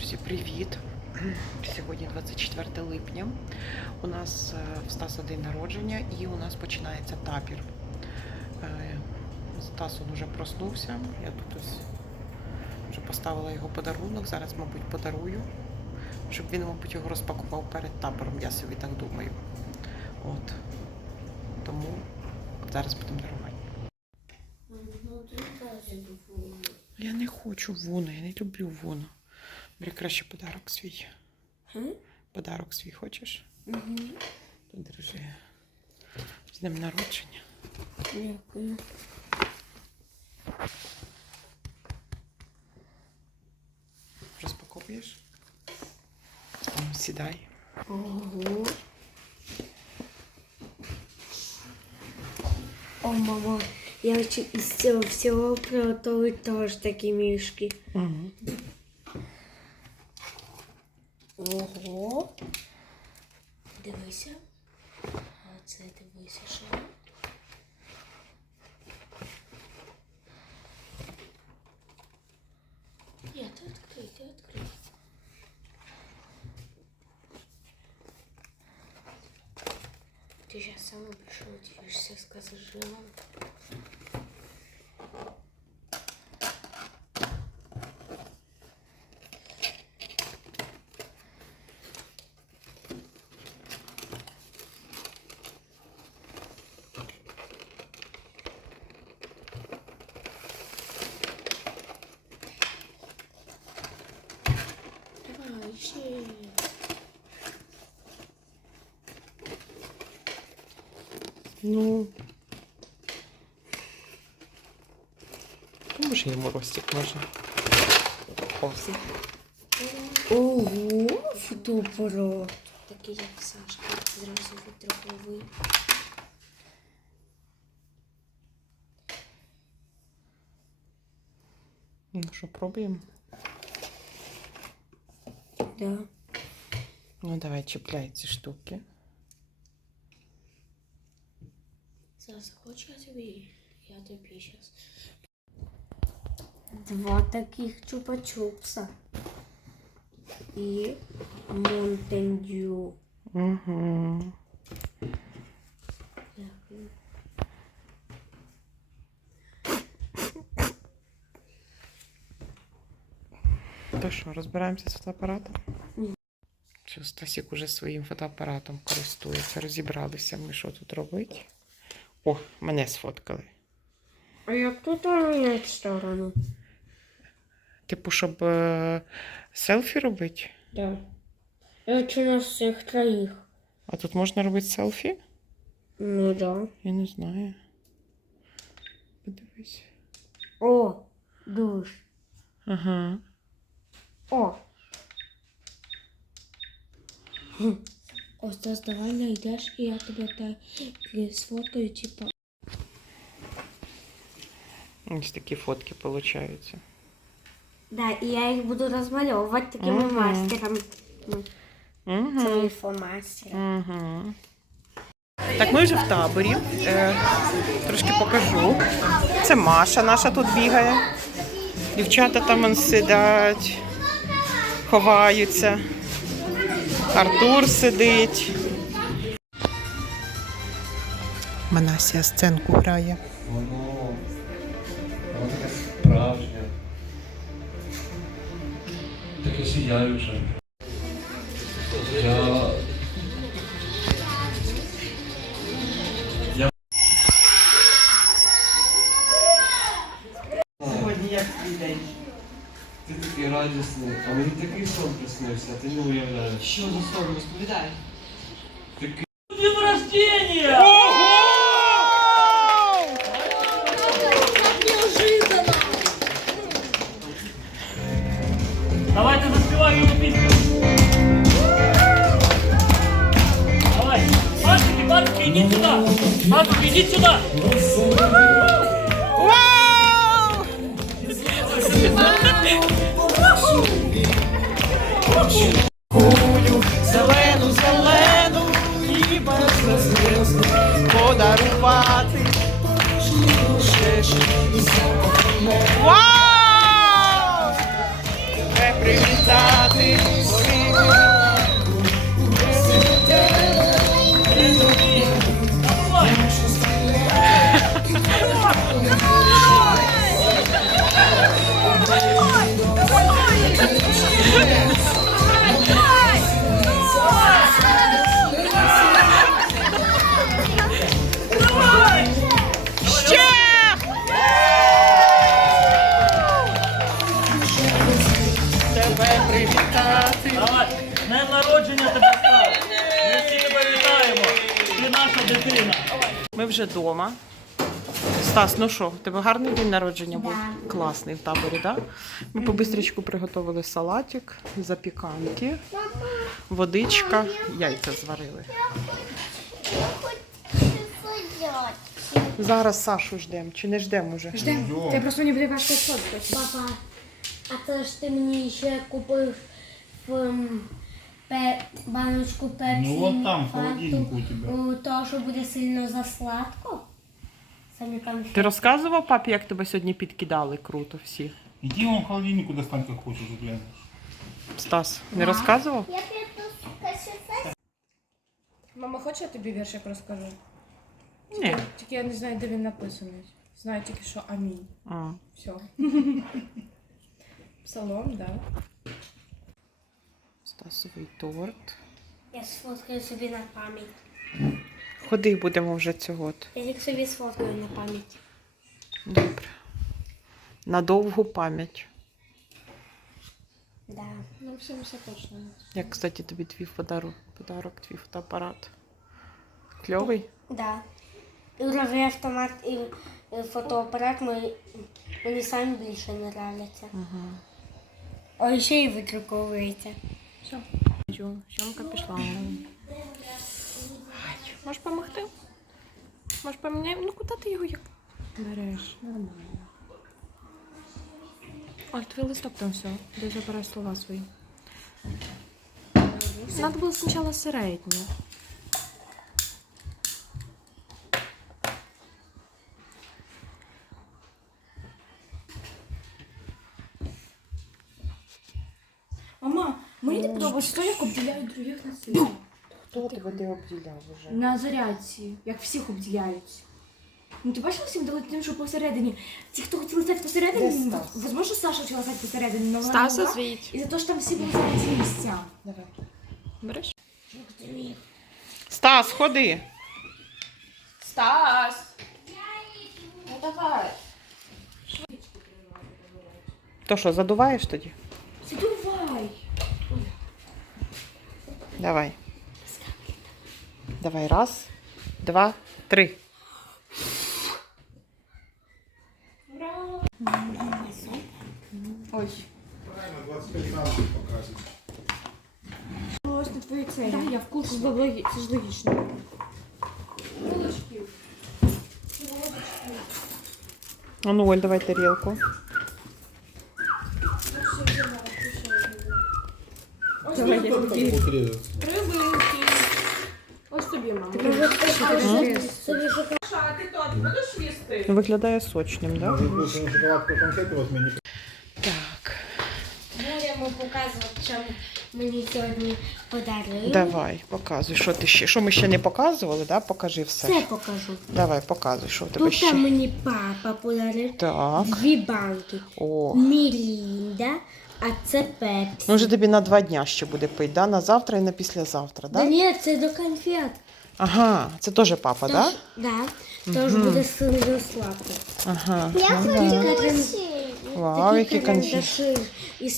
Друзі, привіт! Сьогодні 24 липня. У нас е, в Стаса день народження і у нас починається табір. Е, Стас уже проснувся. Я тут ось вже поставила його подарунок. Зараз, мабуть, подарую, щоб він, мабуть, його розпакував перед табором, я собі так думаю. От. Тому зараз будемо дарувати. Я не хочу воно, я не люблю воно. Бери краще подарок свій. Подарок свій хочеш? Держи. З днем народження. Дякую. Розпаковуєш? Сідай. Ого. О, мама, я хочу из цього всього приготувати теж такі мішки. Угу. Дивися. А це дивися, що. Ні, ти відкрий, ти відкрий. Ты сейчас самый большой удивишься, скажи нам. Давай, Ще. Ну. Ну, Може, йому ростик можна. О, Ого, фотоапарат. Такий як Сашка, зразу витраговий. ну що, пробуємо? Да. Ну, давай, чіпляй ці штуки. Зараз хочу я тобі. Я тобі зараз. Два таких чупа-чупса. І Mountain Dew. Угу. Що, розбираємося з фотоапаратом? Що, Стасік уже своїм фотоапаратом користується. Розібралися ми, що тут робити. О, мене сфоткали. А як тут міняти сторону? Типу, щоб е, селфі робити. Да. Я хочу нас всіх троїх. А тут можна робити селфі? Ну да. Я не знаю. Подивись. О, душ. Ага. О. Ось Стас, давай найдеш, і я тебе так сфоткаю, типа. Ось такі фотки получаються. Да, і я їх буду розмальовувати такими Мгм. мастерами. Угу. Це фломастери. Угу. Так, ми вже в таборі. Е, трошки покажу. Це Маша наша тут бігає. Дівчата там сидять, ховаються. Артур сидить. Манасія сценку грає. Воно, воно таке справжнє. Таке сіяюче. радісний, а мені такий сон приснився, ти не уявляєш. Що за сон розповідай? Такий День рождения! Давайте заспеваем его песню. Давай. Мальчики, мальчики, идите сюда. Мальчики, идите сюда. cidade. Вже вдома. Стас, ну що, в тебе гарний день народження був? Класний в таборі, так? Да? Ми по-бистрічку приготували салатик, запіканки, водичка, яйця зварили. Зараз Сашу ждемо, чи не ждемо уже? Ждем. Ти просто не буде важко сфоткати. Папа, а то ж ти мені ще купив ем, пе, баночку пепсі. Ну, от там, в холодильнику у тебе. о, То, що буде сильно засладко. Самі конфети. Ти розказував папі, як тебе сьогодні підкидали круто всі? Иди вон в холодильнику достань, как хочешь, глянь. Стас, не розказував? Я піду Мама, хоче я тобі віршик розкажу? Ні. Тільки я не знаю, де він написаний. Знаю тільки, що амінь. А. Все. Псалом, да. Стасовий торт. Я сфоткаю собі на пам'ять. Ходи, будемо вже цього. Я тільки собі сфоткаю на пам'ять. Добре. На довгу пам'ять. Да. Ну, всім все точно. Як, кстати, тобі твій подарок, подарок, твій фотоапарат. Кльовий? Да. Ігровий автомат і е, фотоапарат мої, мені самі більше не нравляться. Ага. А ще й видруковується. Сьомка пішла. Можеш допомогти? Можеш поміняємо? Ну куди ти його як береш? Нормально. Оль, твій листок там все. Де забирай слова свої. Надо було спочатку середнє. Мама, мені не подобається то, як обділяють других на світі. Хто тебе де обділяв уже? На зарядці, як всіх обділяють. Ну ти бачила всім дали тим, що посередині. Ті, хто хотіли стати посередині, Стас? возможно, Саша хотіла стати посередині, але Стаса вона звіть. І за те, що там всі були зайняті місця. Давай. Береш? Стас, ходи. Стас! Ну давай. То що, задуваєш тоді? Давай. Давай, раз, два, три. Ой. Ось на твої цілі. я в курсі. Це ж логі- це ж логічно. А ну, Оль, давай тарілку. Давай, я тобі. Виглядає сочним, так? Так. Будемо показувати, що мені сьогодні подарили. Давай, показуй, що ти ще. Що ми ще не показували, да? Покажи все. Все покажу. Давай, показуй, що в тебе Тут ще. мені папа подарив Так. дві банки. О. Мірінда, а це пепсі. Ну вже тобі на два дня ще буде пити, да? На завтра і на післязавтра, Да да? ні, це до конфет. Ага, це теж папа, Тож, да? да? Тож буде сильно сладко. Ага. Вау, Такі які конфети. І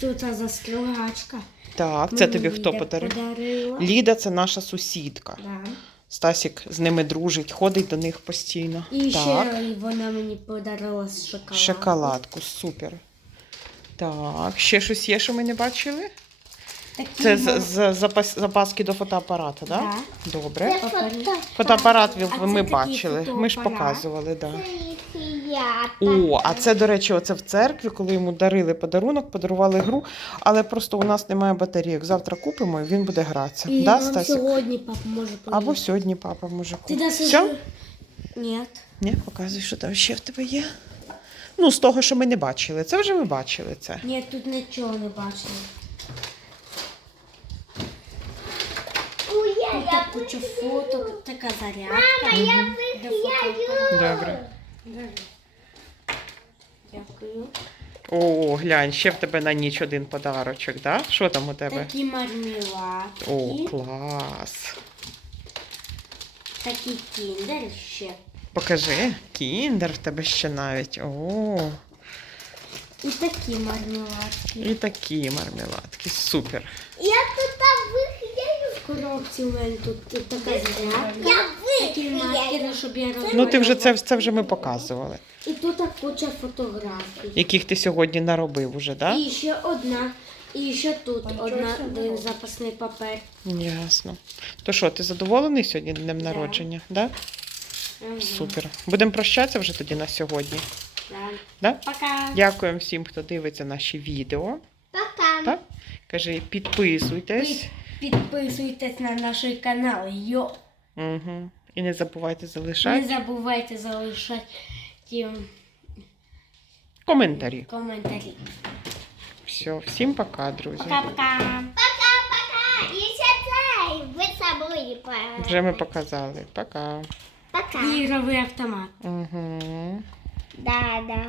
тут заскривачка. Так, це тобі хто подарив? подарила? Ліда це наша сусідка. Да. Стасік з ними дружить, ходить до них постійно. І так. ще вона мені подарила з. Шоколадку, супер. Так, ще щось є, що ми не бачили? Такі Це з, з запас, запаски до фотоапарата, так? Да? Добре. папери. Фотоапарат А це ми такий бачили. Ми ж фотоапарат. показували, так. Да. О, а це, до речі, оце в церкві, коли йому дарили подарунок, подарували гру, але просто у нас немає батарейок. Завтра купимо і він буде гратися. І да, Стасік? сьогодні папа може Або сьогодні папа може Ти купити. даси Все? Ні. Ні, показуй, що там ще в тебе є. Ну, з того, що ми не бачили. Це вже ми бачили це. Ні, тут нічого не бачила. Тут куча фото, така зарядка. Мама, я виграю. Добре. Дякую. О, глянь, ще в тебе на ніч один подарочок, да? Що там у тебе? Такі мармеладки. О, клас. Такий кіндер ще. Покажи. Кіндер в тебе ще навіть. О. І такі мармеладки. І такі мармеладки. Супер. Я тут там вихиляю. В коробці у мене тут така зарядка. Такі маркери, щоб я робила. Ну ти вже це, це вже ми показували. І тут так куча фотографій. Яких ти сьогодні наробив уже, так? І ще одна. І ще тут одна один запасний папер. Ясно. То що, ти задоволений сьогодні днем народження? Да? Ага. Супер. Будемо прощатися вже тоді на сьогодні. Да. Да? Пока. Дякуємо всім, хто дивиться наші відео. Пока. Так? Кажи, підписуйтесь. Підписуйтесь на наш канал. Йо. Угу. І не забувайте Не забувайте залишати коментарі. коментарі. Все, всім пока, друзі. Пока-пока. Пока-пока. І ще цей. Ви собою. Вже ми показали. Пока. Пока. Ігровий автомат. Угу. Да, да.